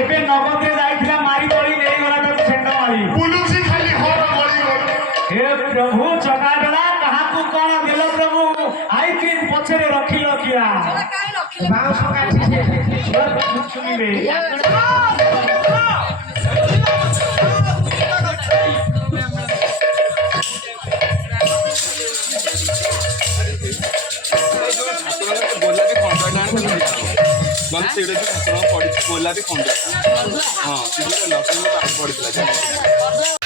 ଏବେ ନଗଦରେ ଯାଇଥିଲା ମାରି ତଳି ନେଇଗଲା ତାକୁ ସେଣ୍ଡ ମାରି ବୁଲୁଛି ଖାଲି ହର ମଳି ହେ ପ୍ରଭୁ ଚକାଡଣା କାହାକୁ କଣ ଦେଲ ପ୍ରଭୁ ଆଇକ୍ରିମ ପଛରେ ରଖିଲ କିଆ ବାଉଁଶ କାଠି ଶୁଣିବେ ମାନେ ସେଇଟା ଯୋଉ ଠାକୁରଙ୍କ ପଡ଼ିଛି ଗୋଲାପୀ ଖଣ୍ଡ ହଁ ସେ ଲକ୍ଷ୍ମୀ ପାଖ ପଡ଼ିଥିଲା।